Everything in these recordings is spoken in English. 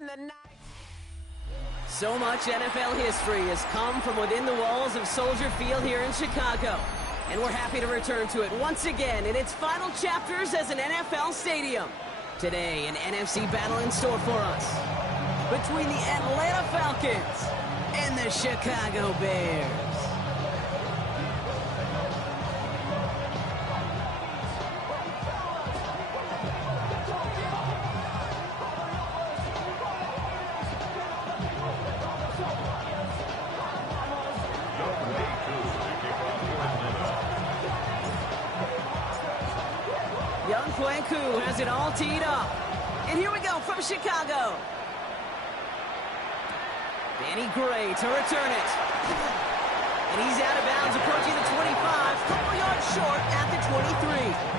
in the night. So much NFL history has come from within the walls of Soldier Field here in Chicago. And we're happy to return to it once again in its final chapters as an NFL stadium. Today, an NFC battle in store for us between the Atlanta Falcons and the Chicago Bears. Has it all teed up. And here we go from Chicago. Danny Gray to return it. And he's out of bounds approaching the 25, couple yards short at the 23.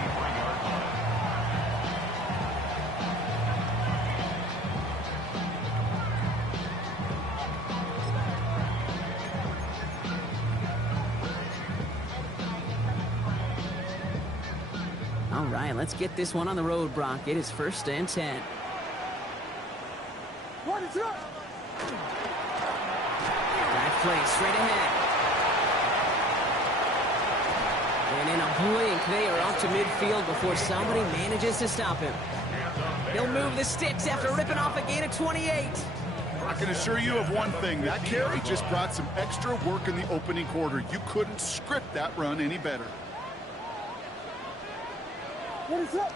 All right, let's get this one on the road, Brock. It is 1st and 10. That play straight ahead. And in a blink, they are up to midfield before somebody manages to stop him. He'll move the sticks after ripping off a gain of 28. I can assure you of one thing. That carry just brought some extra work in the opening quarter. You couldn't script that run any better. What is up?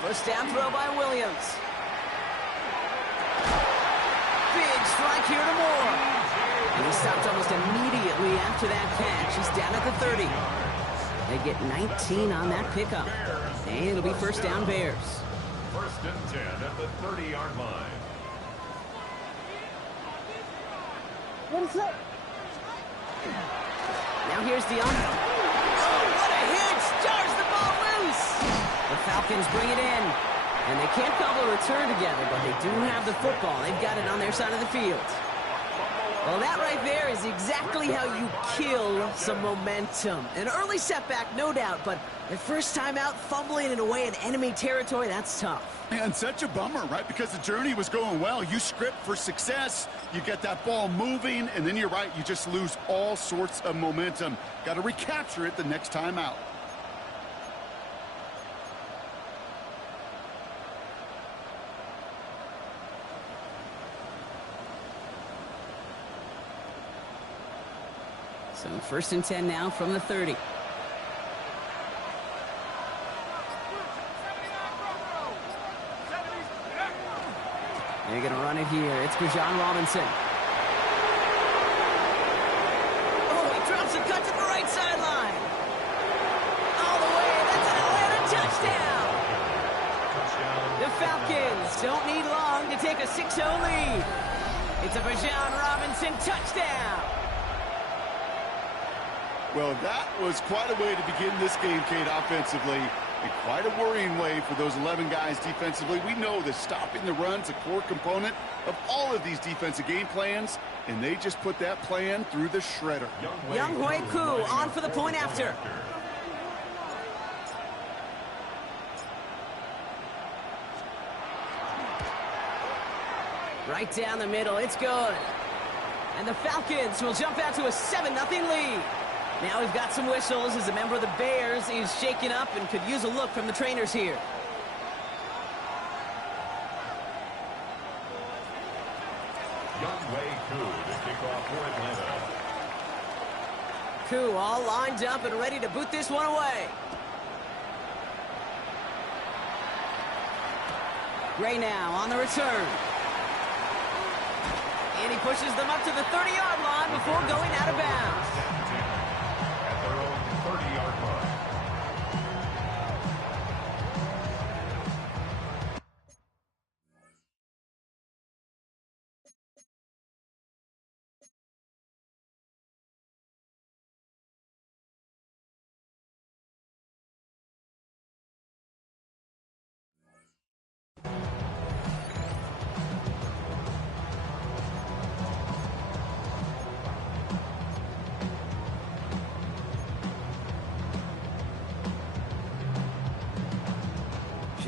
First down throw by Williams. Big strike here to Moore. And he stopped almost immediately after that catch. He's down at the 30. They get 19 on that pickup. And it'll be first down Bears. 1st and 10 at the 30-yard line. What is up? Now here's the Oh, what a hit! Stars the ball loose! The Falcons bring it in. And they can't cobble a return together, but they do have the football. They've got it on their side of the field. Well, that right there is exactly how you kill some momentum. An early setback, no doubt, but the first time out, fumbling it away in enemy territory, that's tough. And such a bummer, right? Because the journey was going well. You script for success, you get that ball moving, and then you're right, you just lose all sorts of momentum. Got to recapture it the next time out. So 1st and 10 now from the 30. They're going to run it here. It's Bijan Robinson. Oh, he drops a cut to the right sideline. All the way. That's an Atlanta touchdown. The Falcons don't need long to take a 6-0 lead. It's a Bijan Robinson touchdown. Well, that was quite a way to begin this game, Kate, offensively. And quite a worrying way for those 11 guys defensively. We know that stopping the run's a core component of all of these defensive game plans, and they just put that plan through the shredder. Younghoe Koo on for the point after. Right down the middle, it's good. And the Falcons will jump out to a 7-0 lead. Now we've got some whistles as a member of the Bears is shaken up and could use a look from the trainers here. Younghoe Koo to kick off for Atlanta. Koo all lined up and ready to boot this one away. Gray now on the return. And he pushes them up to the 30-yard line before going out of bounds. At their own 30-yard line.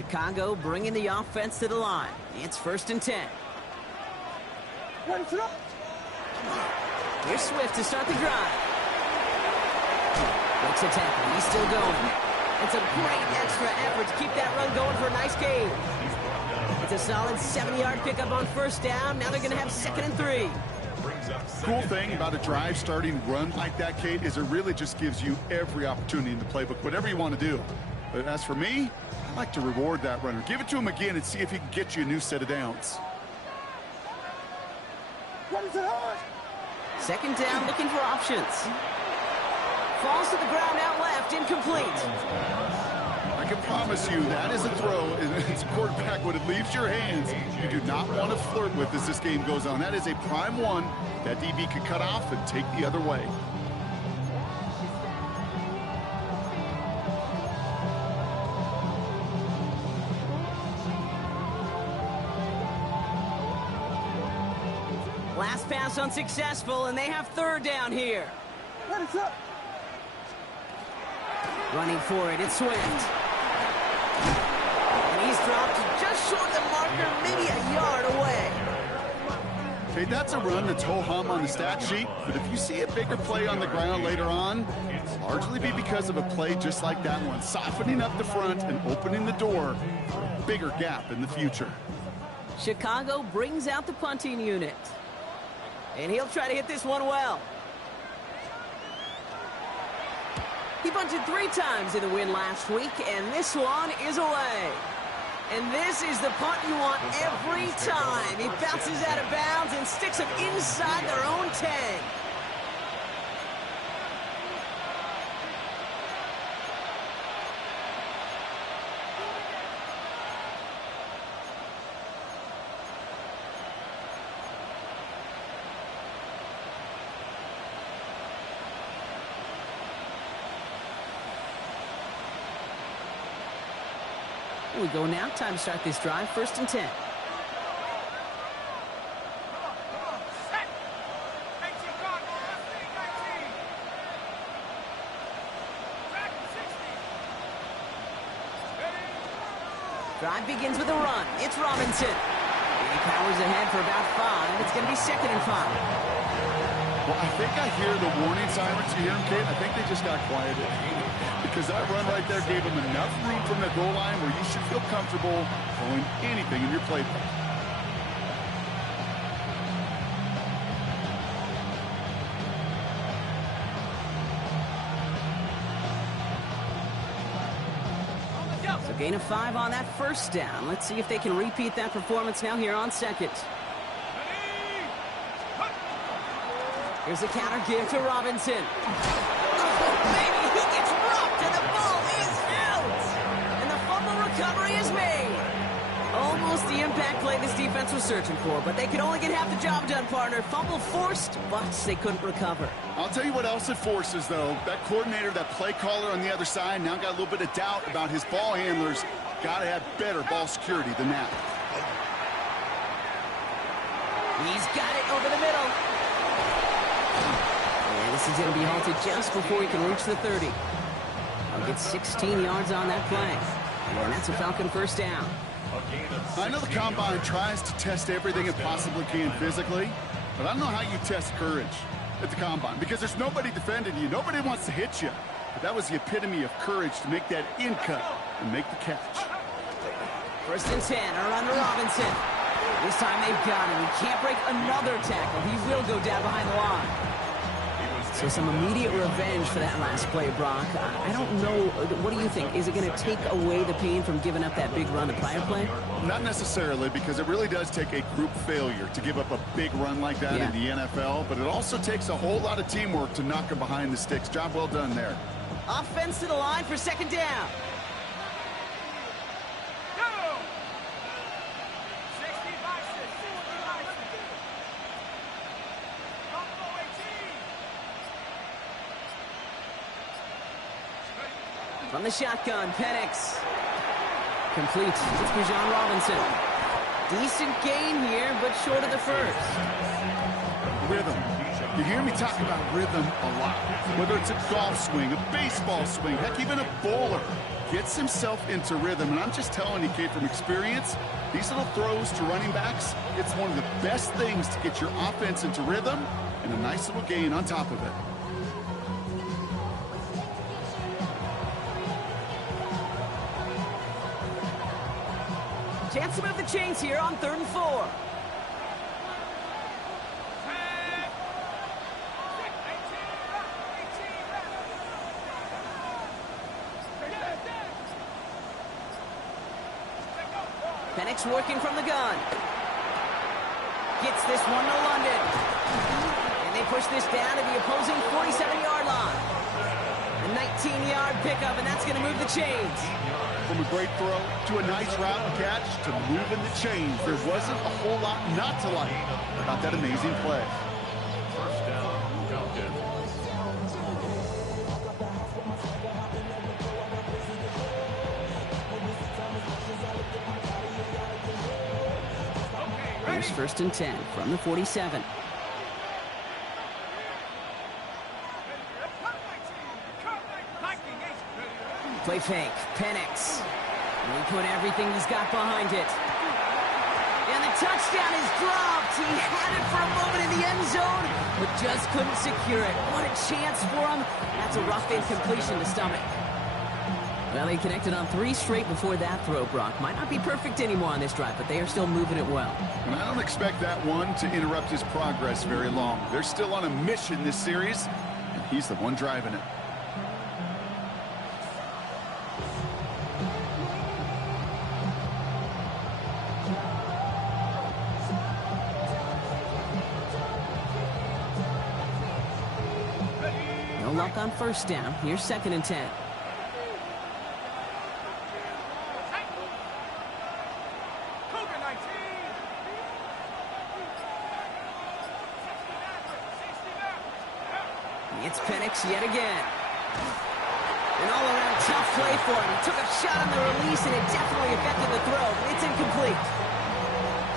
Chicago bringing the offense to the line. It's 1st and 10. Ready, throw. Here's Swift to start the drive. Makes a tackle. He's still going. It's a great extra effort to keep that run going for a nice gain. It's a solid 70-yard pickup on first down. Now they're going to have 2nd and 3. Cool thing about a drive starting run like that, Kate, is it really just gives you every opportunity in the playbook, whatever you want to do. But as for me, I like to reward that runner. Give it to him again and see if he can get you a new set of downs. Ready, throw. 2nd down, looking for options. Falls to the ground out left, incomplete. I can promise you that is a throw as a quarterback when it leaves your hands. You do not want to flirt with as this game goes on. That is a prime one that DB could cut off and take the other way. Last pass unsuccessful, and they have 3rd down here. Ready, throw. Running for it, it's Swift. And he's dropped just short of the marker, maybe a yard away. Okay, that's a run that's ho-hum on the stat sheet, but if you see a bigger play on the ground later on, it's largely be because of a play just like that one, softening up the front and opening the door for a bigger gap in the future. Chicago brings out the punting unit. And he'll try to hit this one well. He punted 3 times in the win last week, and this one is away. And this is the punt you want every time. He bounces out of bounds and sticks them inside their own 10. We go now. Time to start this drive. 1st and 10. Drive begins with a run. It's Robinson. He powers ahead for about 5. It's going to be 2nd and 5. Well, I think I hear the warning sirens. You hear them, Kate? I think they just got quieted. Because that run right there gave them enough room from the goal line where you should feel comfortable throwing anything in your playbook. So gain of 5 on that 1st down. Let's see if they can repeat that performance now here on 2nd. Here's a counter give to Robinson. Oh, maybe he gets rocked and the ball is out. And the fumble recovery is made. Almost the impact play this defense was searching for, but they could only get half the job done, partner. Fumble forced, but they couldn't recover. I'll tell you what else it forces, though. That coordinator, that play caller on the other side, now got a little bit of doubt about his ball handlers. Got to have better ball security than that. He's got it over the middle. And this is going to be halted just before he can reach the 30. He'll get 16 yards on that play. And that's a Falcon 1st down. I know the Combine tries to test everything it possibly can physically, but I don't know how you test courage at the Combine because there's nobody defending you. Nobody wants to hit you. But that was the epitome of courage to make that in cut and make the catch. 1st and 10, or under Robinson. This time they've got him. He can't break another tackle. He will go down behind the line. So some immediate revenge for that last play, Brock. I don't know. What do you think? Is it going to take away the pain from giving up that big run the prior play? Not necessarily, because it really does take a group failure to give up a big run like that in the NFL. But it also takes a whole lot of teamwork to knock him behind the sticks. Job well done there. Offense to the line for 2nd down. From the shotgun, Penix. Complete. It's Bijan Robinson. Decent gain here, but short of the 1st. Rhythm. You hear me talk about rhythm a lot. Whether it's a golf swing, a baseball swing, heck, even a bowler. gets himself into rhythm. And I'm just telling you, Kate, from experience, these little throws to running backs, it's one of the best things to get your offense into rhythm and a nice little gain on top of it. Chance to move the chains here on 3rd and 4. Penix working from the gun. Gets this one to London. And they push this down to the opposing 47-yard line. A 19-yard pickup, and that's going to move the chains. From a great throw to a nice route and catch to moving the chains, there wasn't a whole lot not to like about that amazing play. First down, Falcons. Here's 1st and 10 from the 47. Play fake, Penix. And he put everything he's got behind it. And the touchdown is dropped. He had it for a moment in the end zone, but just couldn't secure it. What a chance for him. That's a rough incompletion to stomach. Well, he connected on 3 straight before that throw, Brock. Might not be perfect anymore on this drive, but they are still moving it well. And I don't expect that one to interrupt his progress very long. They're still on a mission this series, and he's the one driving it. No luck on 1st down. Here's 2nd and 10. It's Penix yet again. An all-around tough play for him. He took a shot on the release, and it definitely affected the throw, but it's incomplete.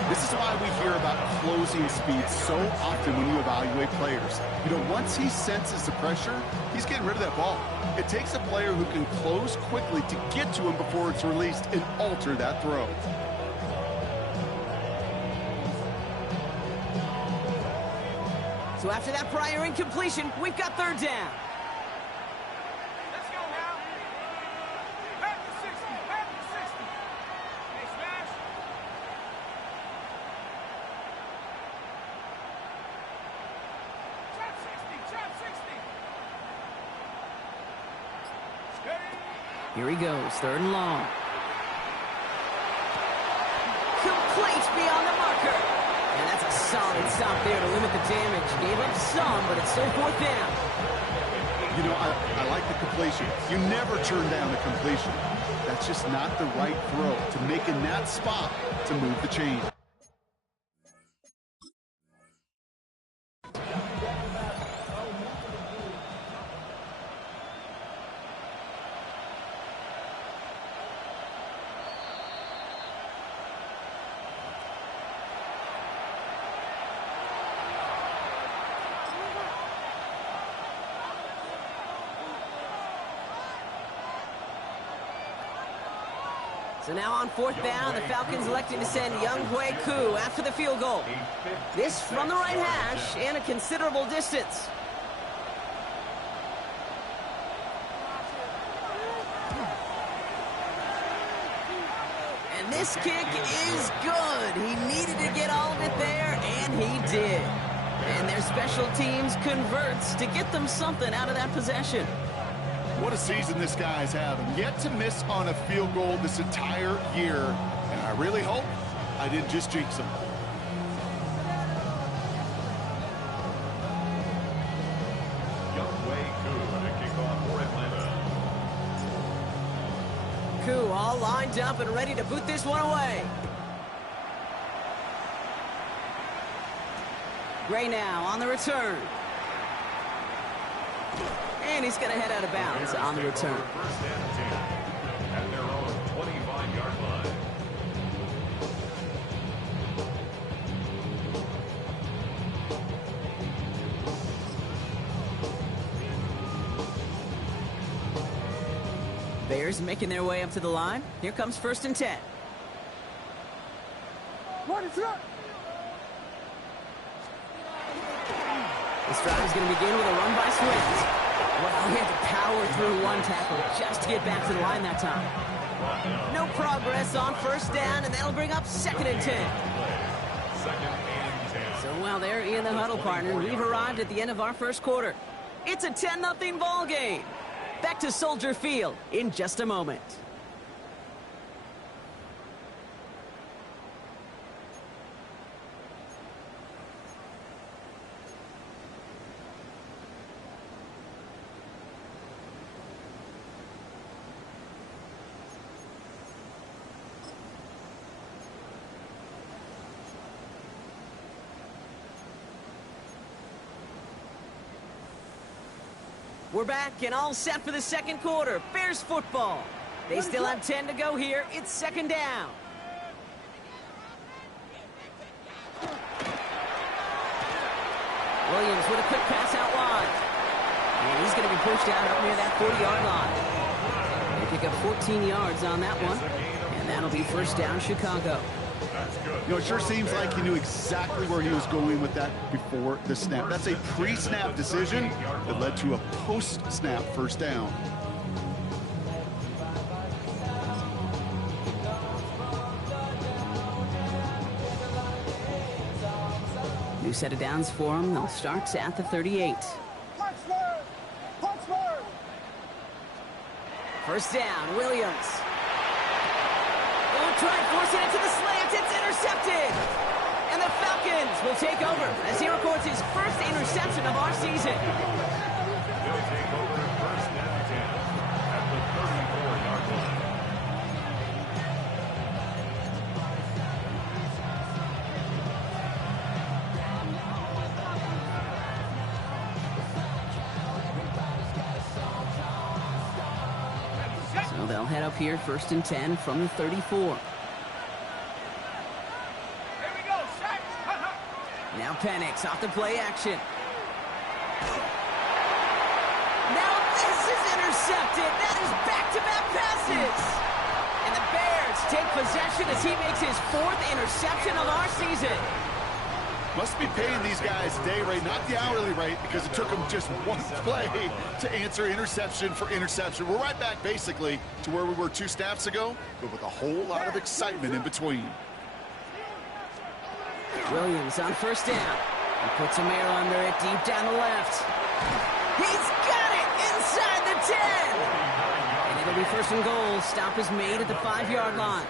This is why we hear about closing speed so often when you evaluate players. You know, once he senses the pressure, he's getting rid of that ball. It takes a player who can close quickly to get to him before it's released and alter that throw. So after that prior incompletion, we've got 3rd down. Let's go now. Back to 60. Back to 60. Hey, Smash. Trap 60. Trap 60. Steady. Here he goes, 3rd and long. Complete beyond the marker. And that's a solid stop there to limit the damage. Gave up some, but it's still 4th down. You know, I like the completion. You never turn down a completion. That's just not the right throw to make in that spot to move the chain. So now on 4th down, the Falcons electing to send Younghoe Koo after the field goal. This from the right hash and a considerable distance. And this kick is good. He needed to get all of it there, and he did. And their special teams converts to get them something out of that possession. What a season this guy's having. Yet to miss on a field goal this entire year. And I really hope I didn't just jinx him. Younghoe Koo on a kickoff for Atlanta. Koo all lined up and ready to boot this one away. Gray now on the return. And he's going to head out of bounds on the return. First and 10 at their own 25-yard line. They Bears making their way up to the line. Here comes 1st and 10. What is up? This drive is going to begin with a run by Swift. Well, he had to power through one tackle just to get back to the line that time. No progress on 1st down, and that'll bring up 2nd and 10. So while they're in the huddle, partner, we've arrived at the end of our 1st quarter. It's a 10-0 ball game. Back to Soldier Field in just a moment. We're back and all set for the 2nd quarter. Bears football. They still have 10 to go here. It's 2nd down. Williams with a quick pass out wide. And he's going to be pushed out up near that 40-yard line. They pick up 14 yards on that one. And that'll be 1st down, Chicago. You know, it sure seems like he knew exactly where he was going with that before the snap. That's a pre-snap decision that led to a post-snap 1st down. New set of downs for them. They'll start at the 38. Punchboard! Punchboard! 1st down, Williams. Oh, try forcing it to the slant. It's intercepted. And the Falcons will take over as he records his 1st interception of our season. They'll take over 1st and 10 at the 34-yard line. So they'll head up here 1st and 10 from the 34. Now Penix off the play action. Now this is intercepted. That is back-to-back passes. And the Bears take possession as he makes his 4th interception of our season. Must be paying these guys day rate, not the hourly rate, because it took them just one play to answer interception for interception. We're right back, basically, to where we were 2 snaps ago, but with a whole lot of excitement in between. Williams on 1st down. He puts a man under it deep down the left. He's got it inside the 10. And it'll be 1st and goal. Stop is made at the 5-yard line.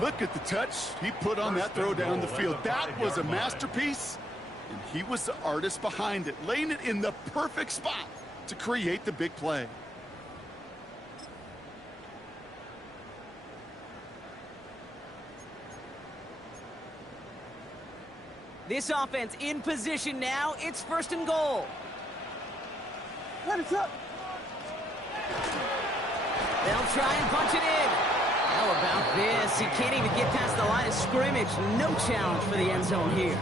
Look at the touch he put on that throw down the field. That was a masterpiece, and he was the artist behind it, laying it in the perfect spot to create the big play. This offense in position now. It's 1st and goal. What is up? They'll try and punch it in. How about this? He can't even get past the line of scrimmage. No challenge for the end zone here.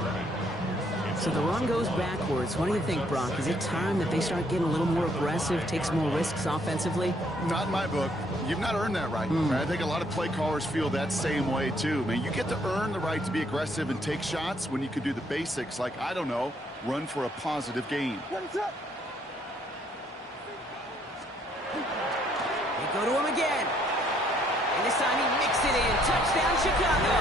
So the run goes backwards. What do you think, Brock? Is it time that they start getting a little more aggressive, take some more risks offensively? Not in my book. You've not earned that right. I think a lot of play callers feel that same way, too. Man, you get to earn the right to be aggressive and take shots when you can do the basics, like, I don't know, run for a positive gain. What is up? They go to him again. And this time he mixed it in. Touchdown, Chicago.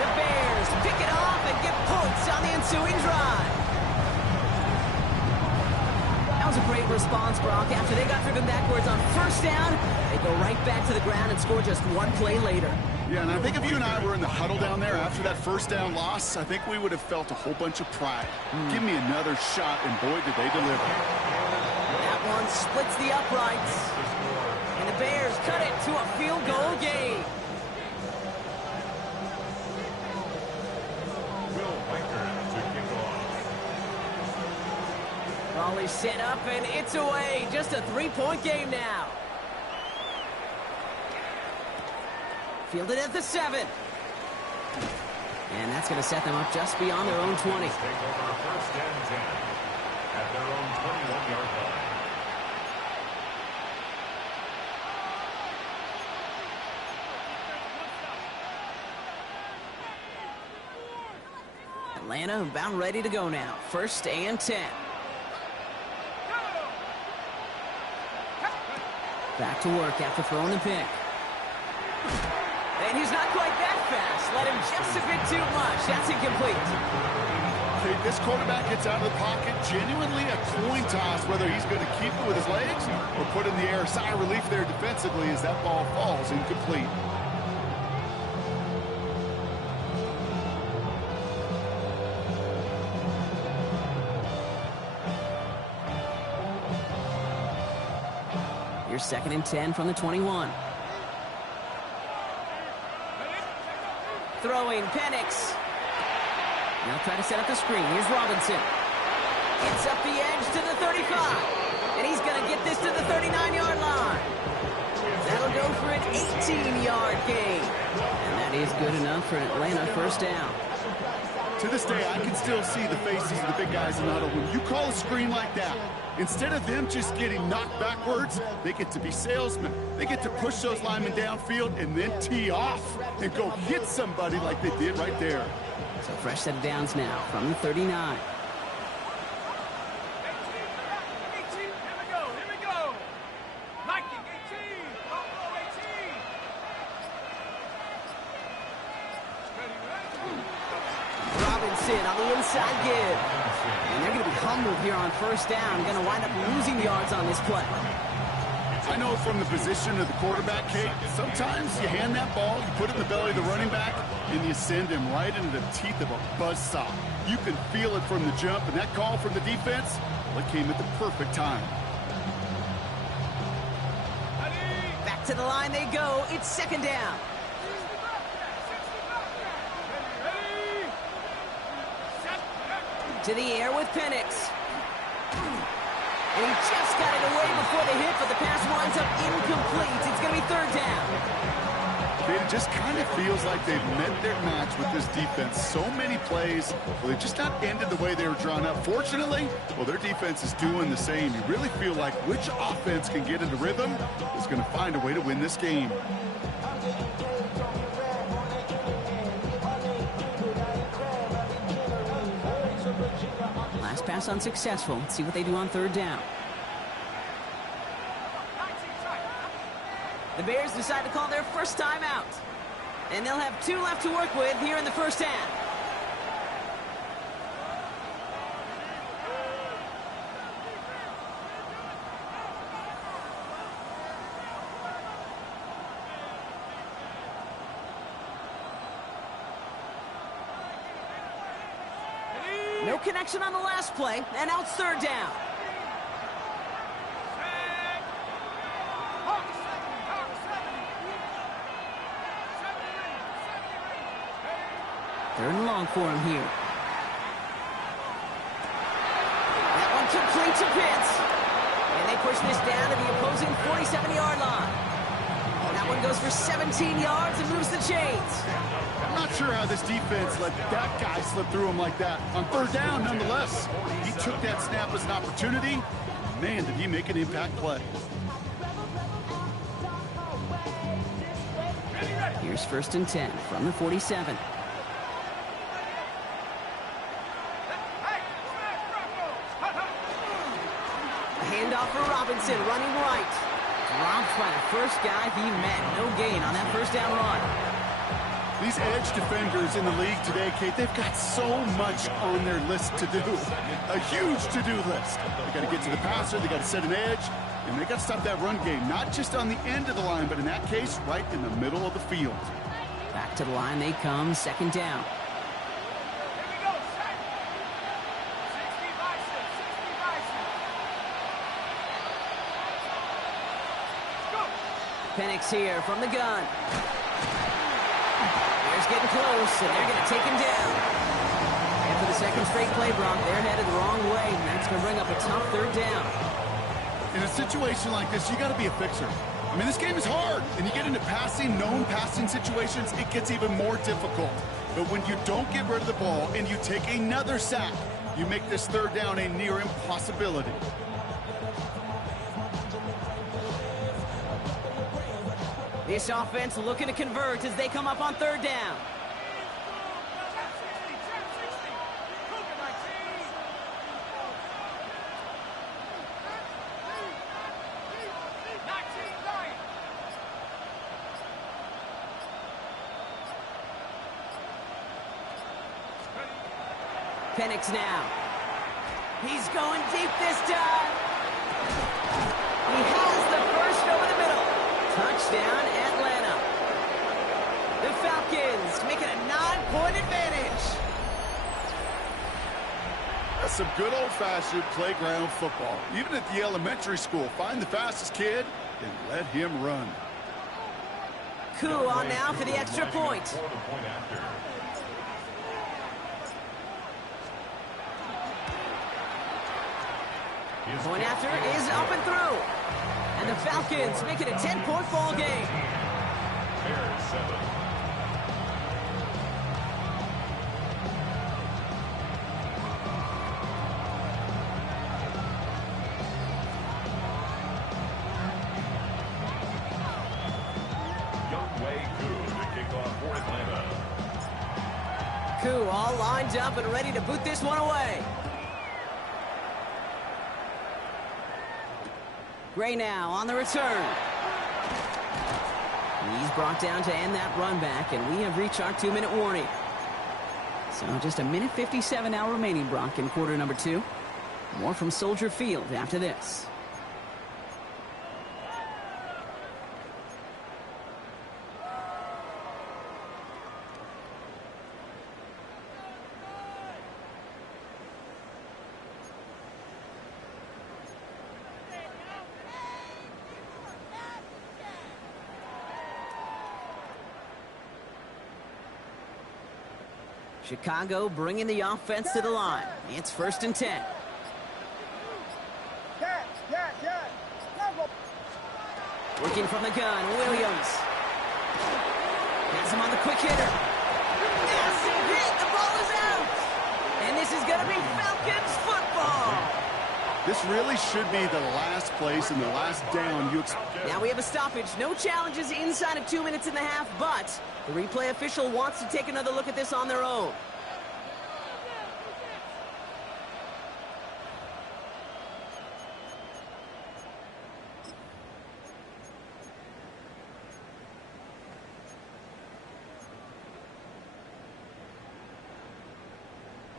The Bears pick it off and get points on the ensuing drive. That was a great response, Brock. After they got driven backwards on 1st down, they go right back to the ground and score just 1 play later. Yeah, and I think if you and I were in the huddle down there after that 1st down loss, I think we would have felt a whole bunch of pride. Give me another shot, and boy, did they deliver. That one splits the uprights. And the Bears cut it to a field goal game. Raleigh set up, and it's away. Just a 3-point game now. Fielded at the 7. And that's going to set them up just beyond their own 20. Take over 1st and 10 at their own 21-yard line. Atlanta about ready to go now. 1st and 10. Back to work after throwing the pick. And he's not quite that fast. Let him just a bit too much. That's incomplete. Okay, this quarterback gets out of the pocket. Genuinely a coin toss whether he's going to keep it with his legs or put in the air. Sigh of relief there defensively as that ball falls incomplete. Here's 2nd and 10 from the 21. Throwing, Penix. Now try to set up the screen. Here's Robinson. Gets up the edge to the 35. And he's going to get this to the 39-yard line. That'll go for an 18-yard gain. And that is good enough for Atlanta 1st down. To this day, I can still see the faces of the big guys in the huddle. When you call a screen like that, instead of them just getting knocked backwards, they get to be salesmen. They get to push those linemen downfield and then tee off and go hit somebody like they did right there. So fresh set of downs now from the 39. 18, here we go. Lightning, 18, Buffalo, 18. Robinson on the inside give. And they're going to be humbled here on 1st down. Going to wind up losing yards on this play. I know from the position of the quarterback, Kate, sometimes you hand that ball, you put it in the belly of the running back, and you send him right into the teeth of a buzzsaw. You can feel it from the jump, and that call from the defense, well, it came at the perfect time. Back to the line they go. It's 2nd down. To the air with Penix. And he just got it away before the hit, but the pass winds up incomplete. It's going to be 3rd down. It just kind of feels like they've met their match with this defense. So many plays, well, they've just not ended the way they were drawn up. Fortunately, well, their defense is doing the same. You really feel like which offense can get into rhythm is going to find a way to win this game. Last pass unsuccessful. Let's see what they do on 3rd down. The Bears decide to call their first timeout. And they'll have 2 left to work with here in the 1st half. No connection on the last play, and now it's 3rd down. Third and long for him here. That one complete to Pitts. And they push this down to the opposing 47-yard line. That one goes for 17 yards and moves the chains. I'm not sure how this defense let that guy slip through him like that. On 3rd down, nonetheless, he took that snap as an opportunity. Man, did he make an impact play. Here's 1st and 10 from the 47. A handoff for Robinson, running right. Dropped by the first guy he met. No gain on that 1st down run. These edge defenders in the league today, Kate, they've got so much on their list to do. A huge to-do list. They got to get to the passer, they got to set an edge, and they got to stop that run game. Not just on the end of the line, but in that case, right in the middle of the field. Back to the line they come, 2nd down. Penix here from the gun. Bears getting close, and they're going to take him down. And for the 2nd straight play, Brock, they're headed the wrong way, and that's going to bring up a tough 3rd down. In a situation like this, you got to be a fixer. I mean, this game is hard, and you get into known passing situations, it gets even more difficult. But when you don't get rid of the ball and you take another sack, you make this 3rd down a near impossibility. This offense looking to convert as they come up on 3rd down. Penix now. He's going deep this time. He has the first over the middle. Touchdown, Atlanta. The Falcons make it a 9-point advantage. That's some good old-fashioned playground football. Even at the elementary school, find the fastest kid and let him run. Coup on now for the extra point. Point after is up and through. And the Falcons make it a 10-point ball game. Bears 7. Coup all lined up and ready to boot this one away. Gray now on the return. He's brought down to end that run back, and we have reached our 2-minute warning. So just a minute 57 now remaining, Brock, in quarter number 2. More from Soldier Field after this. Chicago bringing the offense to the line. It's 1st and 10. Working from the gun, Williams. Has him on the quick hitter. Massive hit, the ball is out. And this is going to be Falcons football. This really should be the last place and the last down you expect. Now we have a stoppage. No challenges inside of 2 minutes and a half, but the replay official wants to take another look at this on their own.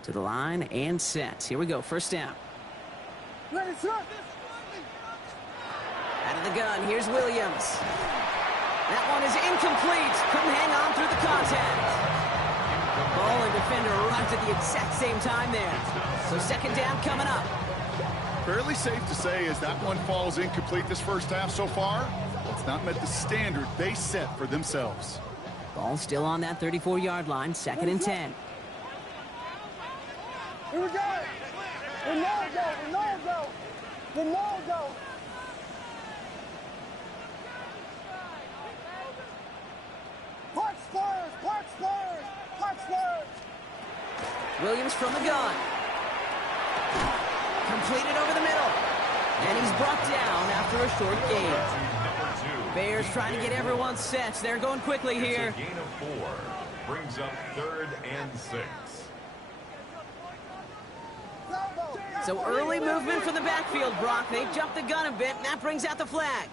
To the line and set. Here we go, 1st down. Ready, sir. Out of the gun, here's Williams. That one is incomplete. Couldn't hang on through the contact. Ball and defender arrived at the exact same time there. So 2nd down coming up. Fairly safe to say as that one falls incomplete this first half so far, it's not met the standard they set for themselves. Ball still on that 34-yard line, 2nd and 10. Here we go. Ronaldo. Punch Spurs. Williams from the gun. Completed over the middle. And he's brought down after a short gain. Bears trying to get everyone set. They're going quickly here. It's a gain of 4. Brings up 3rd and 6. So early movement from the backfield, Brock. They jumped the gun a bit, and that brings out the flag.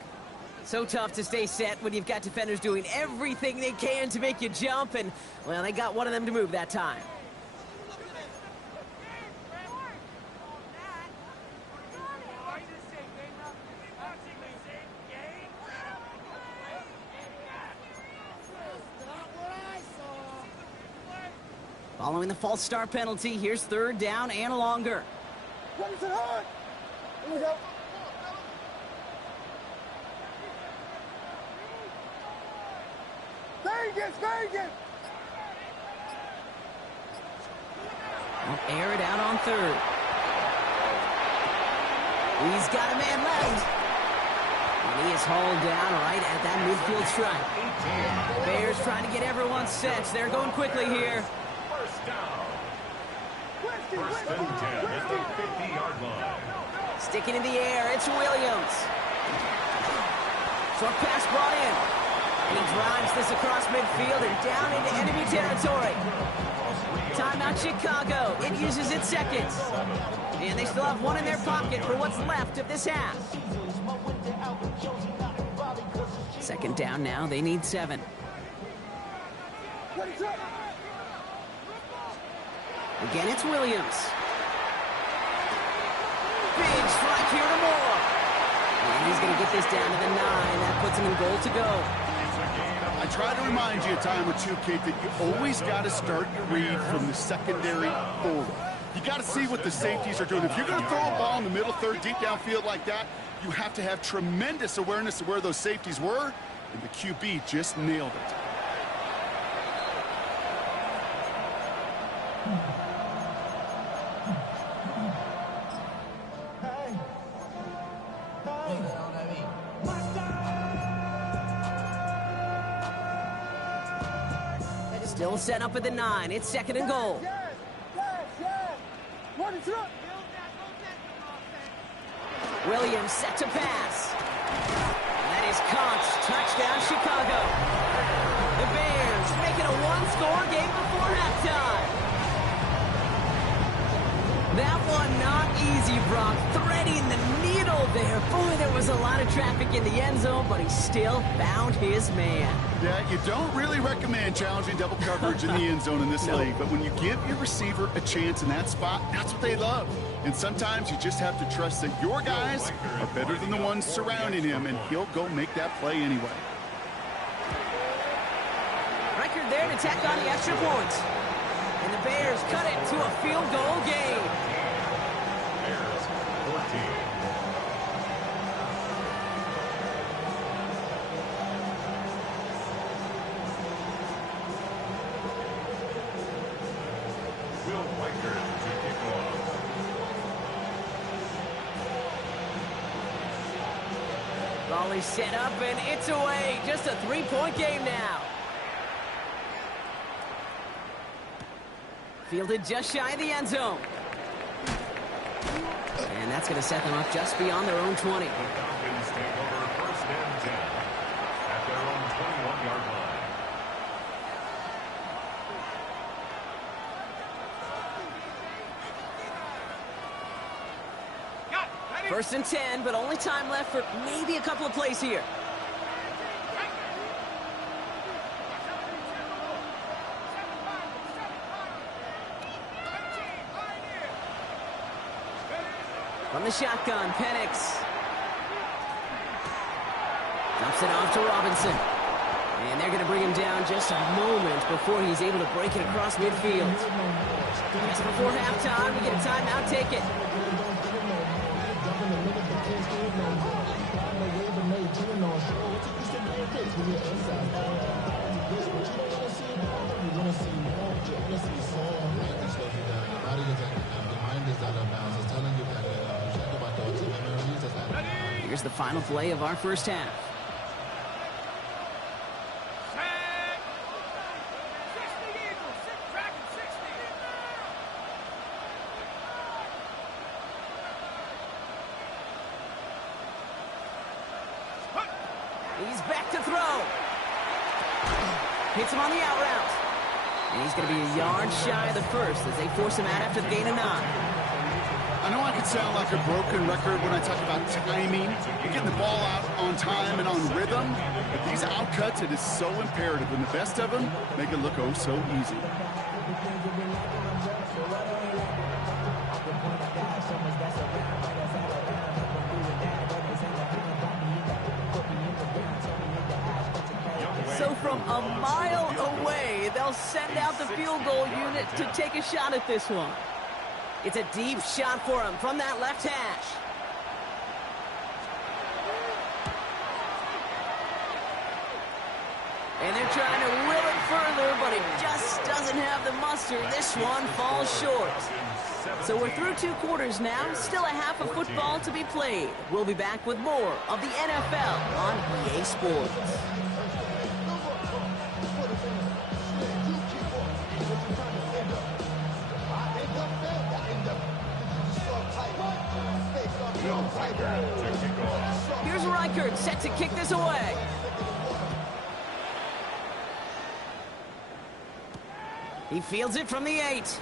So tough to stay set when you've got defenders doing everything they can to make you jump, and, well, they got one of them to move that time. Following the false start penalty, here's 3rd down and longer. What is it hard? Here we go. Vegas. We'll air it out on 3rd. He's got a man left. And he is hauled down right at that midfield stripe. Bears trying to get everyone set. They're going quickly here. 1st down. 1st and 10 at the 50-yard line. Sticking in the air, it's Williams. Short pass brought in. And he drives this across midfield and down into enemy territory. Timeout Chicago. It uses its seconds. And they still have one in their pocket for what's left of this half. 2nd down now. They need 7. Again, it's Williams. Big strike here to Moore. And he's going to get this down to the 9. That puts him in goal to go. I try to remind you a time or two, Kate, that you always got to start your read from the secondary forward. You got to see what the safeties are doing. If you're going to throw a ball in the middle third, deep downfield like that, you have to have tremendous awareness of where those safeties were, and the QB just nailed it. Still set up at the 9. It's second and goal. What is up? Williams set to pass. That is caught. Touchdown, Chicago. The Bears make it a one-score game before halftime. That one not easy, Brock. Threading the needle there. Boy, there was a lot of traffic in the end zone, but he still found his man. Yeah, you don't really recommend challenging double coverage in the end zone in this league, but when you give your receiver a chance in that spot, that's what they love. And sometimes you just have to trust that your guys are better than the ones surrounding him, and he'll go make that play anyway. Record there to tack on the extra point. And the Bears cut it to a field goal game. Bears 14. Will Weicker to kick off. Ball is set up and it's away. Just a 3-point game now. Fielded just shy of the end zone. And that's going to set them up just beyond their own 20. The Falcons take over first and 10 at their own 21-yard line. First and 10, but only time left for maybe a couple of plays here. From the shotgun, Penix. Dumps it off to Robinson. And they're going to bring him down just a moment before he's able to break it across midfield. Just before halftime, we get a timeout, take it. Here's the final play of our first half. He's back to throw. Hits him on the out route. And he's going to be a yard shy of the first as they force him out after the gain of 9. I know I could sound like a broken record when I talk about timing, getting the ball out on time and on rhythm, but these outcuts, it is so imperative, and the best of them make it look oh so easy. So from a mile away, they'll send out the field goal unit to take a shot at this one. It's a deep shot for him from that left hash. And they're trying to will it further, but it just doesn't have the muster. This one falls short. So we're through 2 quarters now, still a half of football to be played. We'll be back with more of the NFL on EA Sports. Here's Reichert set to kick this away. He fields it from the 8.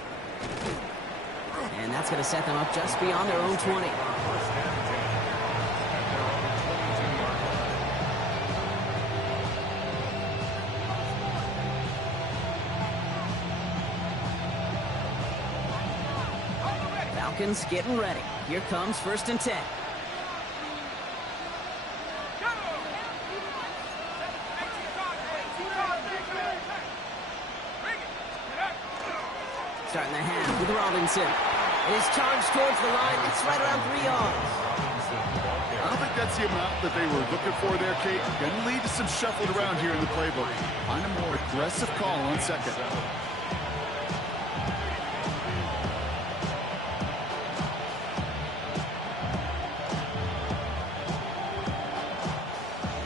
And that's going to set them up just beyond their own 20. Falcons getting ready. Here comes 1st and 10. Starting the half with Robinson. It is charged towards the line. It's right around 3 yards. I don't think that's the amount that they were looking for there, Kate. Going to lead to some shuffling around here in the playbook. Find a more aggressive call on 2nd.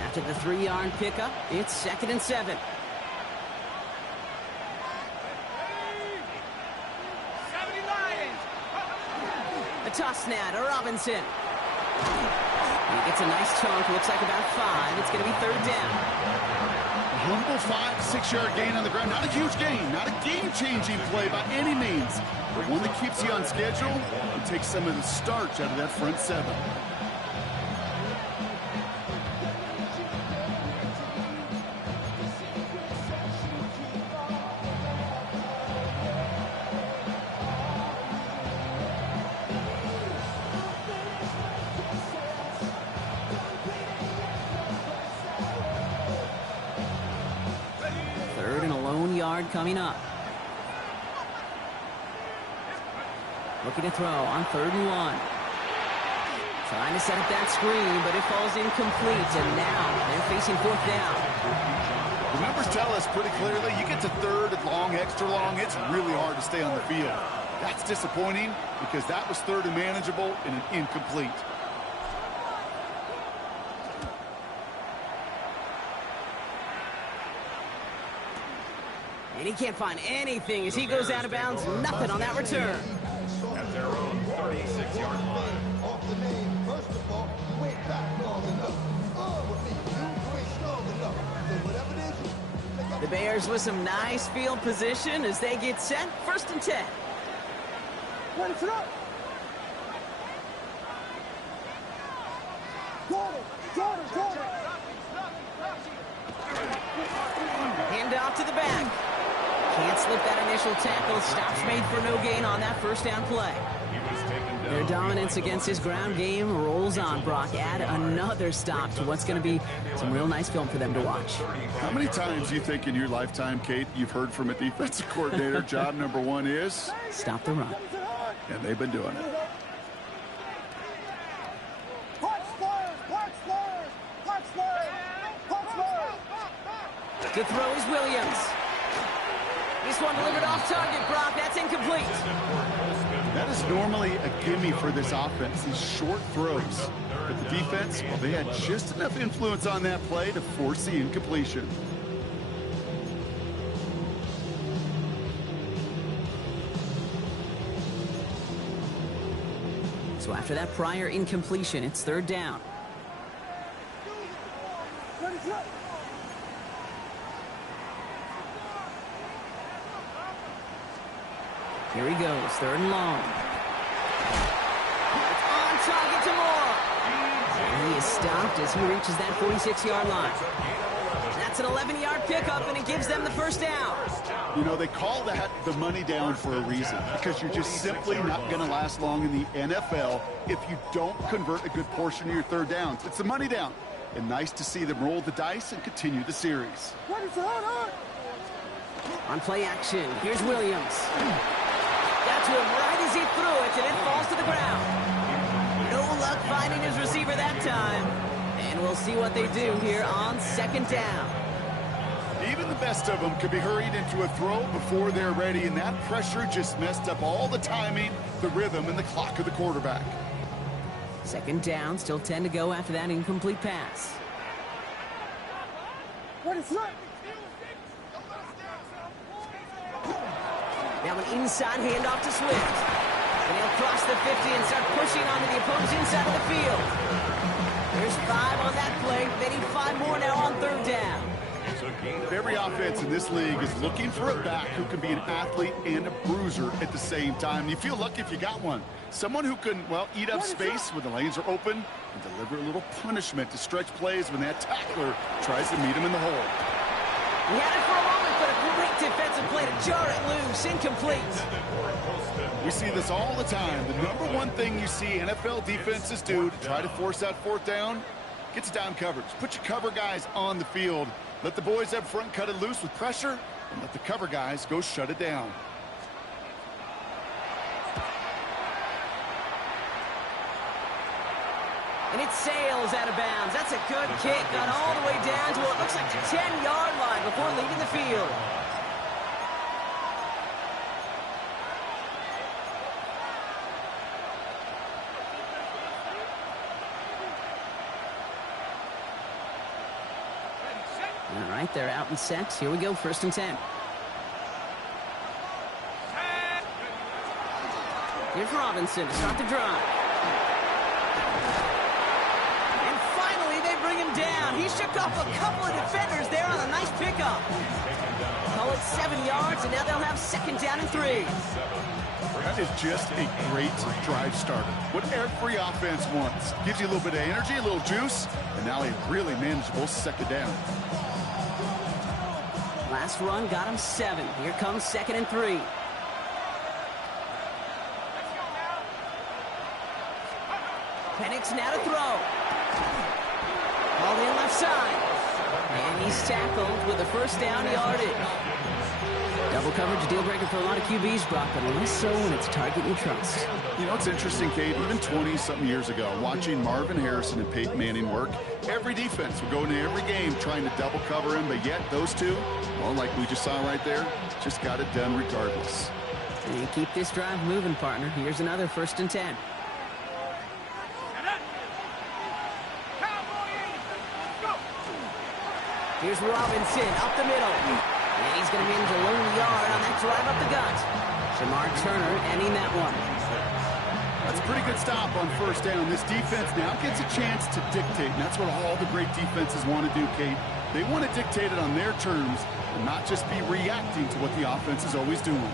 After the 3-yard pickup, it's 2nd and 7. A toss now to Robinson. He gets a nice chunk, looks like about 5. It's going to be 3rd down. A humble 5 to 6 yard gain on the ground. Not a huge gain, not a game-changing play by any means, but one that keeps you on schedule and takes some of the starch out of that front 7. Coming up. Looking to throw on 3rd and 1. Trying to set up that screen, but it falls incomplete, and now they're facing 4th down. The numbers tell us pretty clearly, you get to 3rd and long, extra long, it's really hard to stay on the field. That's disappointing because that was 3rd and manageable and an incomplete. And he can't find anything as he goes out of bounds. Nothing on that return. At their own 36-yard line. The Bears with some nice field position as they get set. 1st and 10. Ready for that. Jordan. Hand off to the back. Can't slip that initial tackle. Stops made for no gain on that 1st down play. Their dominance against his ground game rolls on. Brock, add another stop to what's going to be some real nice film for them to watch. How many times do you think in your lifetime, Kate, you've heard from a defensive coordinator, job number 1 is? Stop the run. And they've been doing it. To throw is Williams. This one delivered off target, Brock. That's incomplete. That is normally a gimme for this offense, these short throws. But the defense, well, they had just enough influence on that play to force the incompletion. So after that prior incompletion, it's 3rd down. Here he goes, 3rd and long. It's on target to Moore. And he is stopped as he reaches that 46-yard line. That's an 11-yard pickup, and it gives them the 1st down. You know, they call that the money down for a reason, because you're just simply not going to last long in the NFL if you don't convert a good portion of your 3rd downs. It's the money down. And nice to see them roll the dice and continue the series. On play action, here's Williams. That's one right as he threw it, and it falls to the ground. No luck finding his receiver that time. And we'll see what they do here on 2nd down. Even the best of them could be hurried into a throw before they're ready, and that pressure just messed up all the timing, the rhythm, and the clock of the quarterback. 2nd down, still 10 to go after that incomplete pass. Now an inside handoff to Swift. And he'll cross the 50 and start pushing onto the opponent's inside of the field. There's 5 on that play. They need 5 more now on 3rd down. Every offense in this league is looking for a back who can be an athlete and a bruiser at the same time. You feel lucky if you got one. Someone who can, well, eat up space when the lanes are open and deliver a little punishment to stretch plays when that tackler tries to meet him in the hole. He had it for a moment, but a great defensive play to jar it loose. Incomplete. We see this all the time. The number one thing you see NFL defenses do to try to force that fourth down, gets down coverage. Put your cover guys on the field. Let the boys up front cut it loose with pressure, and let the cover guys go shut it down. And it sails out of bounds. That's a good kick. Got all the way down to what looks like the 10-yard line before leaving the field. All right, they're out and set. Here we go, 1st and 10. Here's Robinson to start the drive. And finally, they bring him down. He shook off a couple of defenders there on a nice pickup. Call it 7 yards, and now they'll have 2nd down and 3. That is just a great drive starter. What every offense wants. Gives you a little bit of energy, a little juice, and now a really manageable 2nd down. Last run got him 7. Here comes 2nd and 3. Penix now to throw. Ball in left side. And he's tackled with a 1st down yardage. Double coverage, a deal breaker for a lot of QBs, Brock, but less so when it's target you trust. You know, it's interesting, Kate, even 20-something years ago, watching Marvin Harrison and Peyton Manning work, every defense would go into every game trying to double cover him, but yet those two, well, like we just saw right there, just got it done regardless. And keep this drive moving, partner. Here's another 1st and 10. Here's Robinson up the middle. And he's going to manage a lone yard on that drive up the gut. Jamar Turner ending that one. That's a pretty good stop on 1st down. This defense now gets a chance to dictate, and that's what all the great defenses want to do, Kate. They want to dictate it on their terms and not just be reacting to what the offense is always doing.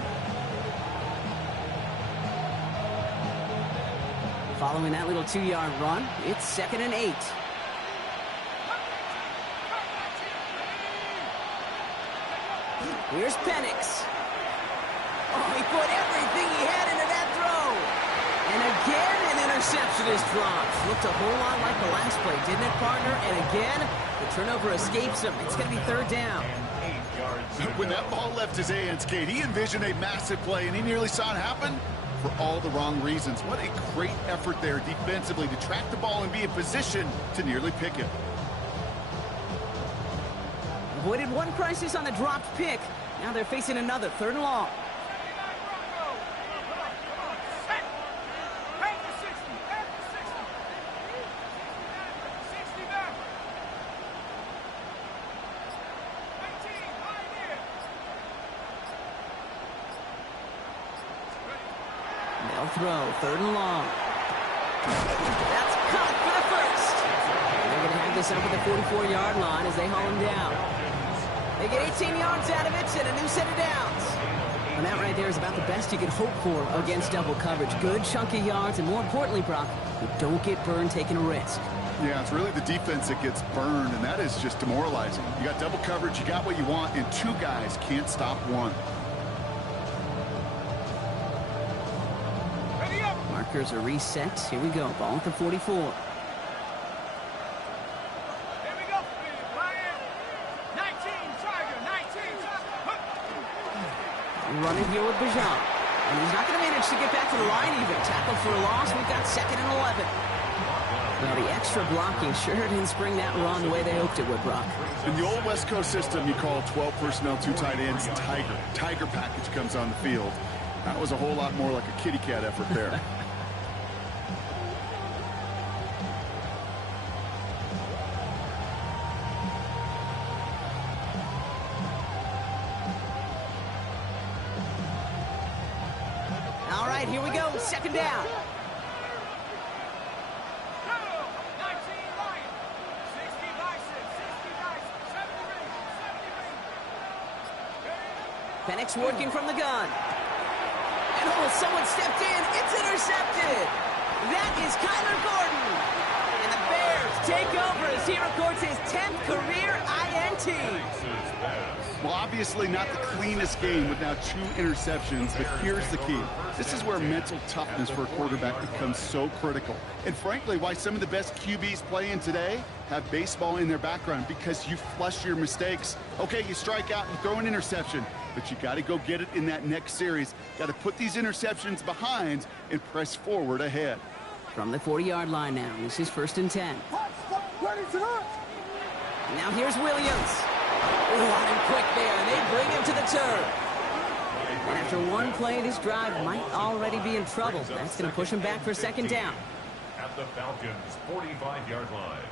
Following that little 2-yard run, it's 2nd and 8. Here's Penix. Oh, he put everything he had into that throw. And again, an interception is dropped. Looked a whole lot like the last play, didn't it, partner? And again, the turnover escapes him. It's going to be 3rd down. When that ball left his hands, Kate, he envisioned a massive play, and he nearly saw it happen for all the wrong reasons. What a great effort there defensively to track the ball and be in position to nearly pick it. Avoided one crisis on the dropped pick. Now they're facing another 3rd and long. They'll throw 3rd and long. That's caught for the 1st. They're going to have this up at the 44-yard line as they haul him down. They get 18 yards out of it and a new set of downs. And that right there is about the best you could hope for against double coverage. Good chunky yards, and more importantly, Brock, you don't get burned taking a risk. Yeah, it's really the defense that gets burned, and that is just demoralizing. You got double coverage, you got what you want, and 2 guys can't stop one. Markers are reset. Here we go. Ball at the 44. Running here with Bijan. And he's not going to manage to get back to the line even. Tackle for a loss. We've got 2nd and 11. Well, the extra blocking sure didn't spring that run the way they hoped it would, Brock. In the old West Coast system, you call 12 personnel, 2 tight ends, Tiger. Tiger package comes on the field. That was a whole lot more like a kitty cat effort there. All right, here we go. 2nd down. Penix working from the gun. And oh, someone stepped in. It's intercepted. That is Kyler Gordon. And the Bears take over as he records his 10th career INT. Well, obviously not the cleanest game with now 2 interceptions, but here's the key. This is where mental toughness for a quarterback becomes so critical. And frankly, why some of the best QBs playing today have baseball in their background, because you flush your mistakes. Okay, you strike out and throw an interception, but you got to go get it in that next series. Got to put these interceptions behind and press forward ahead. From the 40-yard line now, this is 1st and 10. Ready to run. Now here's Williams. Oh, on him quick there, and they bring him to the turf. And after one play, this drive might already be in trouble. That's going to push him back for 2nd down. At the Falcons' 45-yard line.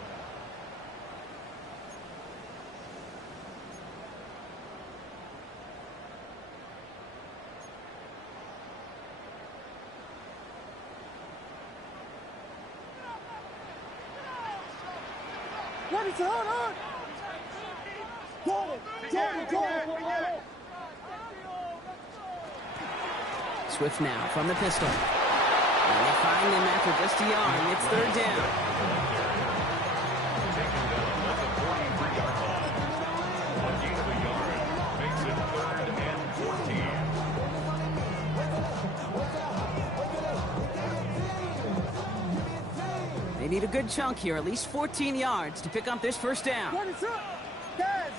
Ready to run. Jordan. Swift now from the pistol. And they find him after just a yard. It's 3rd down. Taken down at the 43-yard line. A gain of a yard makes it 3rd and 14. They need a good chunk here, at least 14 yards to pick up this 1st down. Yes.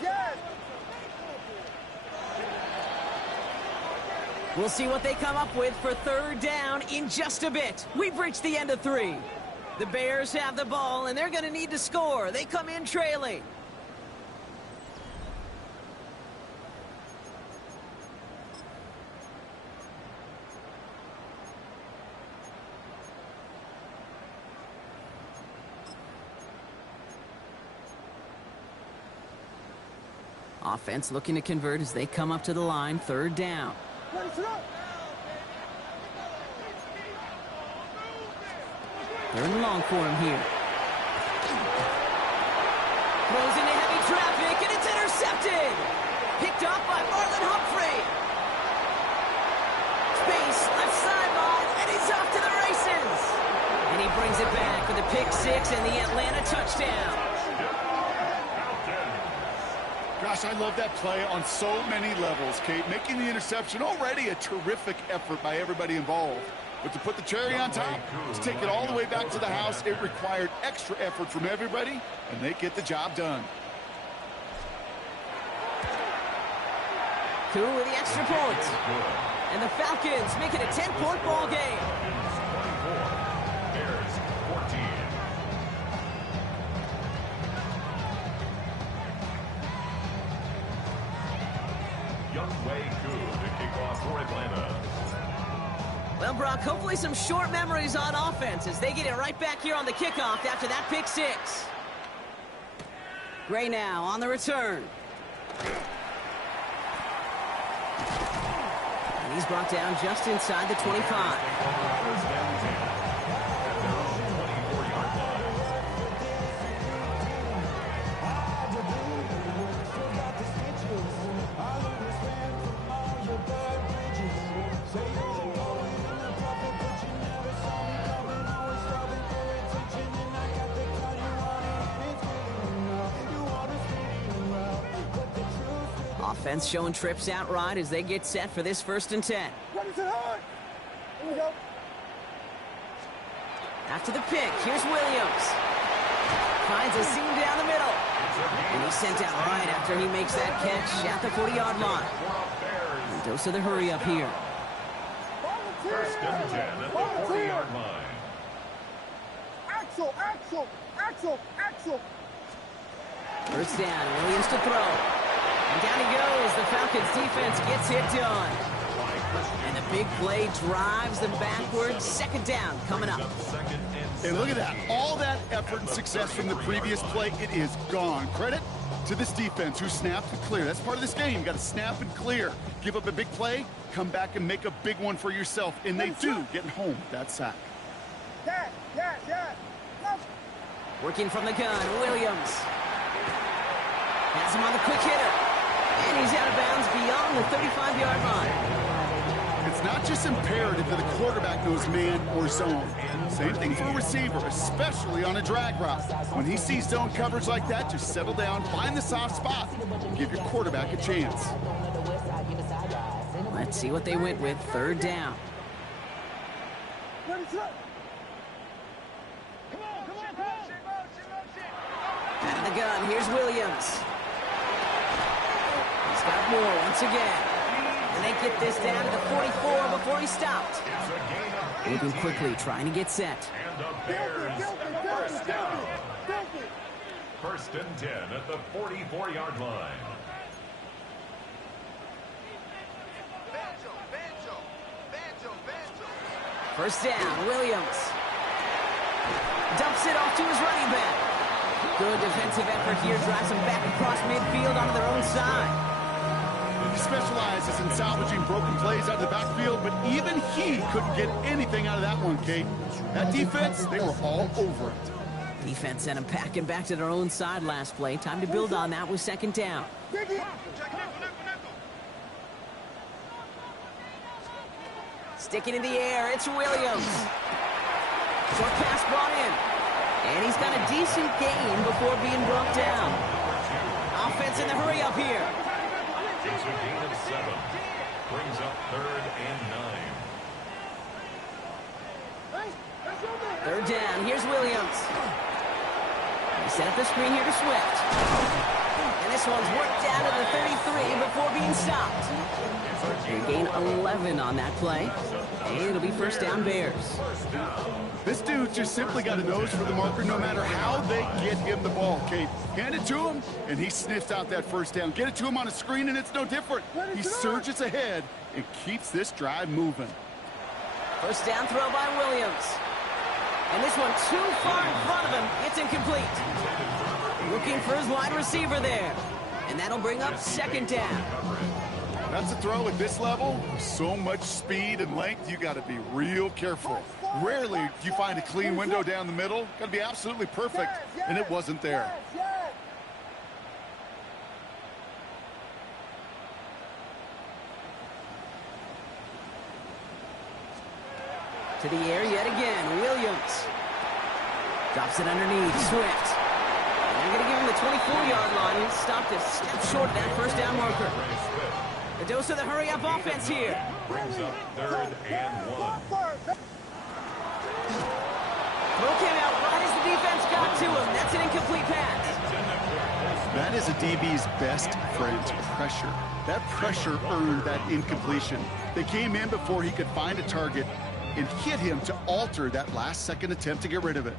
We'll see what they come up with for 3rd down in just a bit. We've reached the end of 3. The Bears have the ball, and they're going to need to score. They come in trailing. Offense looking to convert as they come up to the line. 3rd down. Ready to run. 3rd and long for him here. Throws into heavy traffic, and it's intercepted. Picked up by Marlon Humphrey. Space, left sideline, and he's off to the races. And he brings it back with a pick 6 and the Atlanta touchdown. Gosh, I love that play on so many levels, Kate. Making the interception, already a terrific effort by everybody involved. But to put the cherry on top, to take it all the way back to the house, it required extra effort from everybody, and they get the job done. Cool with the extra point. And the Falcons make it a 10-point ball game. Bears 14. Well, Brock, hopefully some short memories on offense as they get it right back here on the kickoff after that pick 6. Gray now on the return. And he's brought down just inside the 25. Offense showing trips out right as they get set for this 1st and 10. Ready to run. Here we go. After the pick, here's Williams. Finds a seam down the middle. And he's sent out right after he makes that catch at the 40-yard line. And dose of the hurry up here. 1st and 10 at the 40-yard line. Axel. 1st down, Williams to throw. And down he goes. The Falcons defense gets it done. And the big play drives them backwards. 2nd down coming up. And look at that. All that effort and success from the previous play, it is gone. Credit to this defense who snapped and clear. That's part of this game. You got to snap and clear. Give up a big play, come back and make a big one for yourself. And they do, getting home with that sack. Yeah. Working from the gun, Williams. Has him on the quick hitter. And he's out of bounds beyond the 35-yard line. And It's not just imperative that a quarterback knows man or zone. Same thing for a receiver, especially on a drag route. When he sees zone coverage like that, just settle down, find the soft spot, and give your quarterback a chance. Let's see what they went with. Third down. Ready, set. Out of the gun, here's Williams. He's got more once again. And they get this down to the 44 before he stopped. Moving quickly, trying to get set. And the Bears, first down. First and 10 at the 44-yard line. First down, Williams. Dumps it off to his running back. Good defensive effort here, drives him back across midfield onto their own side. He specializes in salvaging broken plays out of the backfield, but even he couldn't get anything out of that one, Kate. That defense, they were all over it. Defense sent him packing back to their own side last play. Time to build on that with second down. Sticking in the air, it's Williams. Short pass brought in. And he's got a decent gain before being brought down. Offense in the hurry up here. It's a gain of 7. Brings up 3rd and 9. Third down, here's Williams. He set up the screen here to Swift. And this one's worked down to the 33 before being stopped. They gain 11 on that play. And it'll be first down Bears. This dude just simply got a nose for the marker no matter how they get him the ball, Kate. Hand it to him, and he sniffs out that first down. Get it to him on a screen, and it's no different. He surges ahead and keeps this drive moving. First down throw by Williams. And this one too far in front of him. It's incomplete. Looking for his wide receiver there. And that'll bring up second down. That's a throw at this level. So much speed and length, you got to be real careful. Rarely do you find a clean window down the middle. Got to be absolutely perfect, and it wasn't there. To the air yet again, Williams. Drops it underneath, Swift. And they're going to give him the 24-yard line. He stopped a step short of that first down marker. The dose of the hurry-up offense here. Brings up 3rd and 1. Throw came out right as the defense got to him. That's an incomplete pass. That is a DB's best friend, pressure. That pressure earned that incompletion. They came in before he could find a target and hit him to alter that last-second attempt to get rid of it.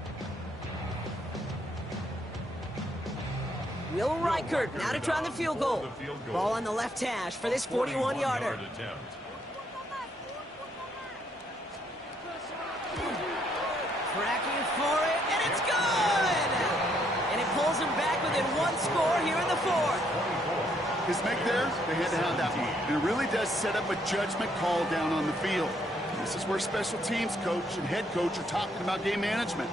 Will Reichert now to try the field goal. Ball on the left hash for this 41-yarder. Tracking for it, and it's good! And it pulls him back within one score here in the fourth. His make there, they had to have that one. And it really does set up a judgment call down on the field. This is where special teams coach and head coach are talking about game management.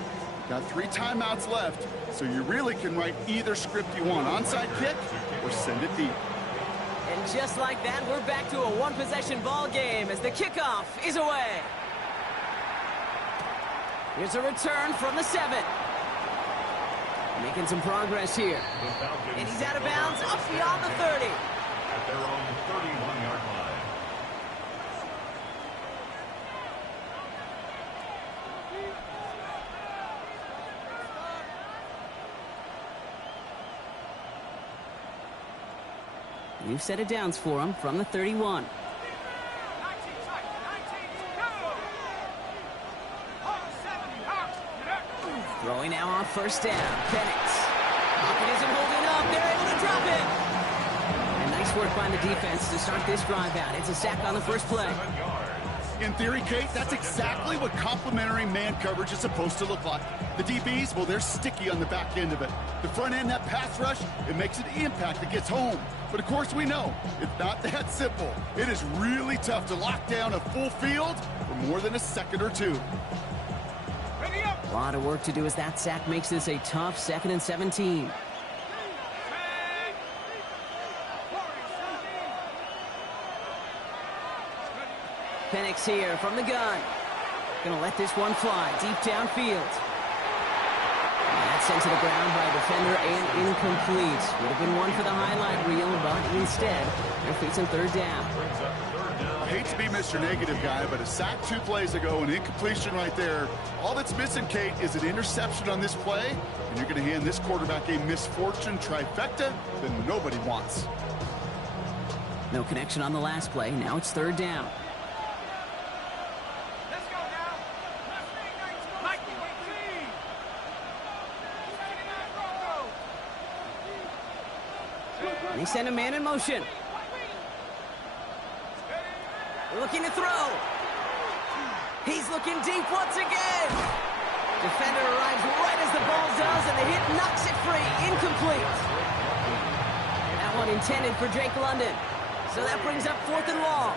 Got 3 timeouts left, so you really can write either script you want. Onside kick or send it deep. And just like that, we're back to a one-possession ball game as the kickoff is away. Here's a return from the 7. Making some progress here. And he's out of bounds up beyond the 30. At their own 31-yard line. New set of downs for him from the 31. 19 tight, 19, go! Throwing now on first down. Penix. Pocket isn't holding up. They're able to drop it. And nice work by the defense to start this drive out. It's a sack on the first play. In theory, Kate, that's exactly what complementary man coverage is supposed to look like. The DBs, well, they're sticky on the back end of it. The front end, that pass rush, it makes an impact that gets home. But, of course, we know it's not that simple. It is really tough to lock down a full field for more than a second or two. Ready up! A lot of work to do as that sack makes this a tough 2nd and 17. Penix looks here from the gun. Gonna let this one fly deep downfield. That's sent to the ground by a defender and incomplete. Would have been one for the highlight reel, but instead, they're facing third down. I hate to be Mr. Negative Guy, but a sack 2 plays ago, an incompletion right there. All that's missing, Kate, is an interception on this play, and you're going to hand this quarterback a misfortune trifecta that nobody wants. No connection on the last play. Now it's third down. Let's go now. Mikey, team. 79 Broncos. And he sent a man in motion. Looking to throw. He's looking deep once again. Defender arrives right as the ball does, and the hit knocks it free. Incomplete. That one intended for Drake London. So that brings up 4th and long.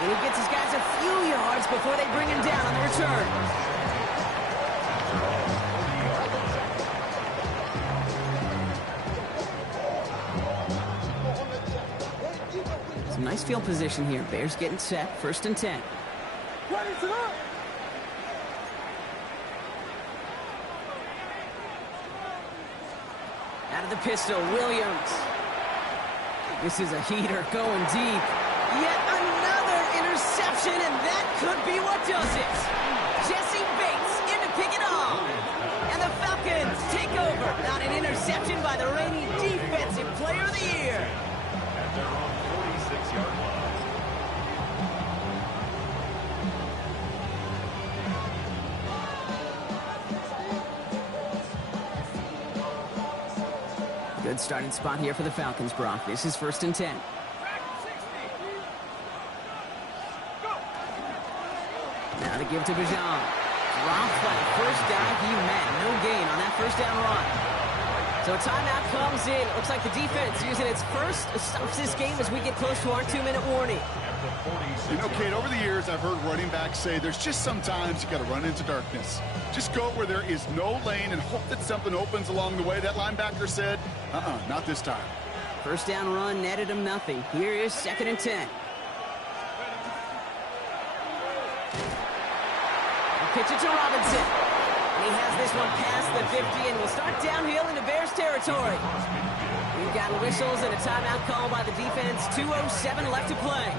And he gets his guys a few yards before they bring him down on the return. Some nice field position here. Bears getting set. 1st and 10. Ready to go. Out of the pistol, Williams. This is a heater going deep. Yet another interception, and that could be what does it. Jesse Bates in to pick it off. And the Falcons take over. Not an interception by the reigning Defensive Player of the Year. At their own 46-yard line. Good starting spot here for the Falcons, Brock. This is 1st and 10. Now to give to Bijan. Dropped by the first guy he met. No gain on that first down run. So a timeout comes in. It looks like the defense using its first stops this game as we get close to our 2-minute warning. You know, Kate, over the years, I've heard running backs say there's just sometimes you got to run into darkness. Just go where there is no lane and hope that something opens along the way. That linebacker said, not this time. First down run netted him nothing. Here is 2nd and 10. Pitch it to Robinson. And he has this one past the 50 and will start downhill into Bears territory. We've got whistles and a timeout call by the defense. 2:07 left to play.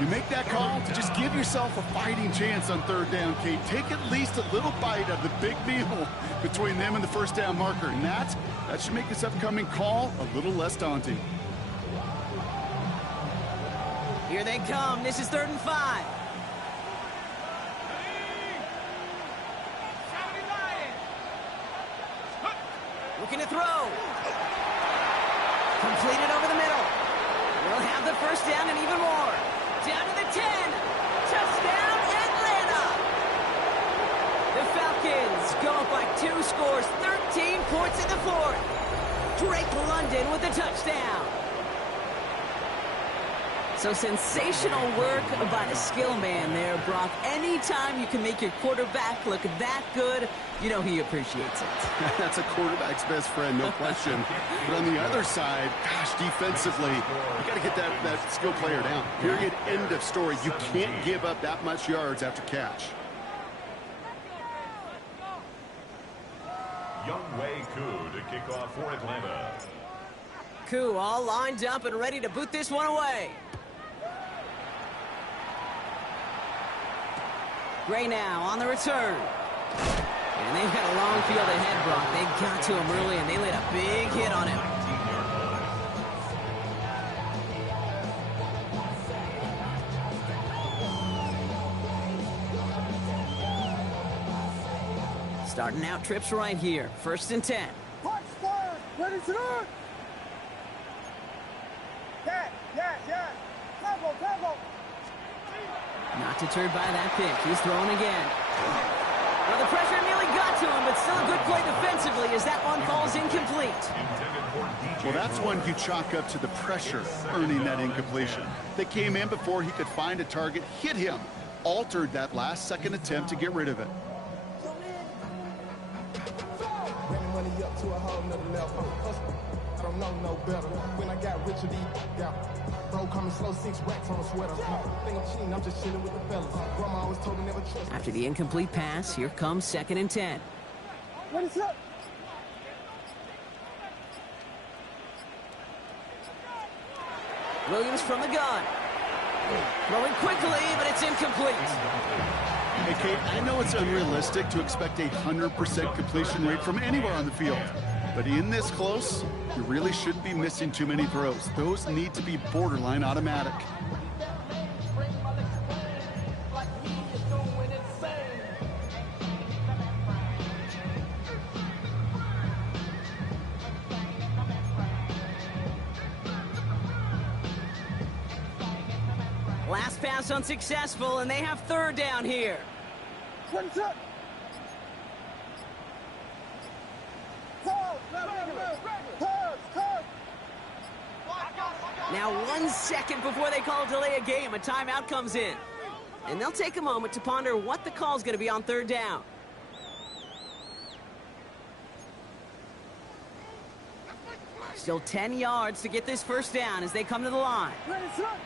You make that call to just give yourself a fighting chance on 3rd down, Kate. Take at least a little bite of the big meal between them and the first down marker. And that should make this upcoming call a little less daunting. Here they come. This is 3rd and 5. Looking to throw. Completed over the middle. We'll have the first down and even more. Down to the 10. Touchdown, Atlanta. The Falcons go up by 2 scores, 13 points in the 4th. Drake London with a touchdown. So sensational work by the skill man there, Brock. Anytime you can make your quarterback look that good, you know he appreciates it. That's a quarterback's best friend, no question. But on the other side, gosh, defensively, you got to get that skill player down. Period, end of story. You can't give up that much yards after catch. Younghoe Koo to kick off for Atlanta. Koo all lined up and ready to boot this one away. Gray now on the return. And they've got a long field ahead, Brock. They got to him early, and they laid a big hit on him. Starting out trips right here. 1st and 10. Punch square. Ready to go. Yeah. Tempo. Not deterred by that pick. He's throwing again. Well, the pressure nearly got to him, but still a good play defensively as that one falls incomplete. Well, that's one you chalk up to the pressure earning that incompletion. They came in before he could find a target, hit him, altered that last-second attempt to get rid of it. me up to a whole nother level. I don't know no better. When I got rich, bro, coming slow, 6 racks on a sweater. Think I'm cheating, I'm just chilling with the fellas. Grandma always told me never trust. After the incomplete pass, here comes 2nd and 10. Ready, set. Williams from the gun. Throwing quickly, but it's incomplete. Hey, Kate, I know it's unrealistic to expect a 100% completion rate from anywhere on the field. But in this close, you really shouldn't be missing too many throws. Those need to be borderline automatic. Last pass unsuccessful, and they have 3rd down here. Ready, set. Now 1 second before they call delay a game, a timeout comes in. And they'll take a moment to ponder what the call's going to be on 3rd down. Still 10 yards to get this 1st down as they come to the line. Ready, set.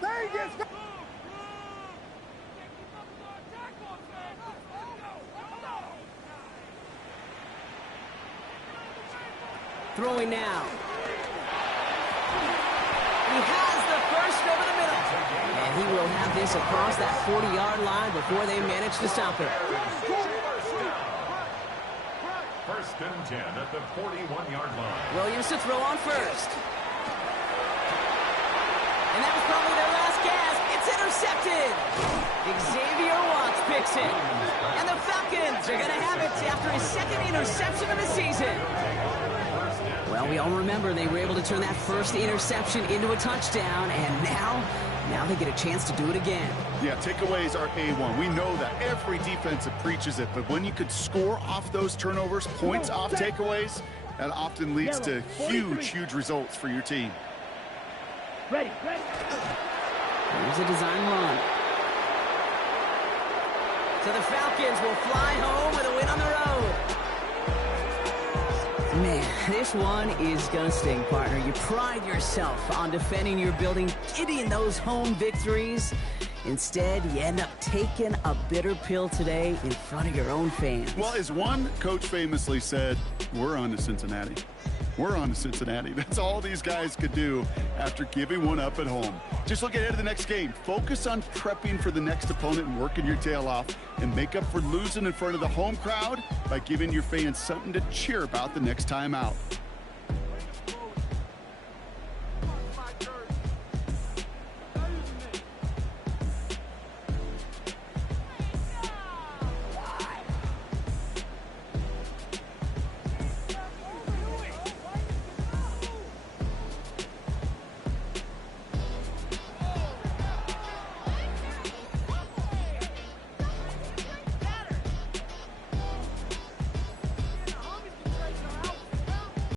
Vegas. Throwing now. He has the first over the middle. And he will have this across that 40-yard line before they manage to stop it. 1st and 10 at the 41-yard line. Williams to throw on 1st. And that was probably their last gasp. It's intercepted. Xavier Watts picks it. And the Falcons are going to have it after his 2nd interception of the season. Well, we all remember they were able to turn that 1st interception into a touchdown, and now they get a chance to do it again. Yeah, takeaways are A1. We know that every defense preaches it, but when you could score off those turnovers, points off takeaways, that often leads to huge results for your team. Ready. Here's a design run. So the Falcons will fly home with a win on the road. Man, this one is gonna sting, partner. You pride yourself on defending your building, getting those home victories. Instead, you end up taking a bitter pill today in front of your own fans. Well, as one coach famously said, we're on to Cincinnati. We're on to Cincinnati. That's all these guys could do after giving one up at home. Just look ahead to the next game. Focus on prepping for the next opponent and working your tail off, and make up for losing in front of the home crowd by giving your fans something to cheer about the next time out.